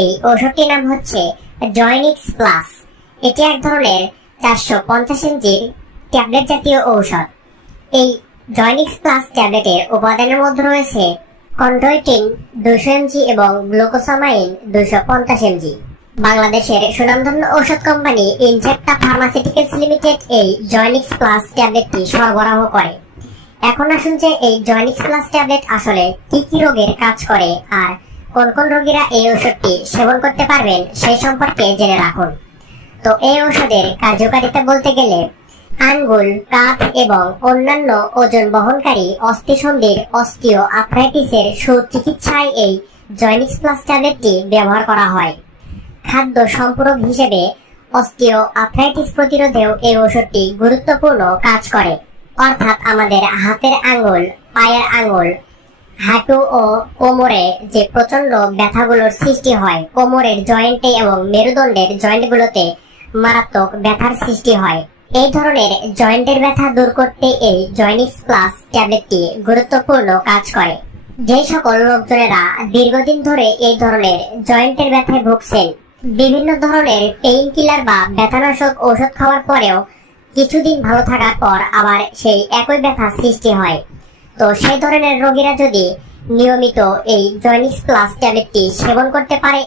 এই ঔষধটির নাম হচ্ছে জয়নিক্স প্লাস। এটি এক ধরনের 450 এমজির ট্যাবলেট জাতীয় ঔষধ। এই জয়নিক্স প্লাস ট্যাবলেটের উপাদানের মধ্যে রয়েছে কন্ড্রোইটিন 200 এমজি এবং গ্লুকোসামাইন 250 এমজি। বাংলাদেশের সুনামধন্য ঔষধ কোম্পানি ইনজেপ্টা ফার্মাসিউটিক্যালস লিমিটেড এই জয়নিক্স প্লাস ট্যাবলেটটি সরবরাহ করে। এখন আসুন যে এই জয়নিক্স প্লাস ট্যাবলেট আসলে কি কি রোগের কাজ করে আর কোন কোন রোগীরা এই ঔষধটি সেবন করতে পারবেন সেই সম্পর্কে জেনে রাখুন। তো এই ঔষধের কার্যকারিতা বলতে গেলে আঙ্গুল, কাঁধ এবং অন্যান্য ওজন বহনকারী অস্থিসন্ধির অস্টিও আর্থ্রাইটিসের সুচিকিৎসায় এই জয়নিক্স প্লাস ট্যাবলেটটি ব্যবহার করা হয়। খাদ্য সম্পূরক হিসেবে অস্টিও আর্থ্রাইটিস প্রতিরোধেও এই ওষুধটি গুরুত্বপূর্ণ কাজ করে। অর্থাৎ আমাদের হাতের আঙ্গুল, পায়ের আঙ্গুল, হাঁটু ও কোমরে যে প্রচন্ড ব্যথাগুলোর সৃষ্টি হয়, কোমরের জয়েন্টে এবং মেরুদণ্ডের জয়েন্টগুলোতে মারাত্মক ব্যথার সৃষ্টি হয়, এই ধরনের জয়েন্টের ব্যথা দূর করতে এই জয়নিক্স প্লাস ট্যাবলেটটি গুরুত্বপূর্ণ কাজ করে। যে সকল লোকজনেরা দীর্ঘদিন ধরে এই ধরনের জয়েন্টের ব্যথায় ভুগছেন, বিভিন্ন ধরনের পেইন কিলার বা ব্যথানাশক ঔষধ খাওয়ার পরেও কিছুদিন ভালো থাকার পর আবার সেই একই ব্যথা সৃষ্টি হয়, তো সেই ধরনের রোগীরা যদি নিয়মিত এই জয়নিক্স প্লাস ট্যাবলেটটি সেবন করতে পারে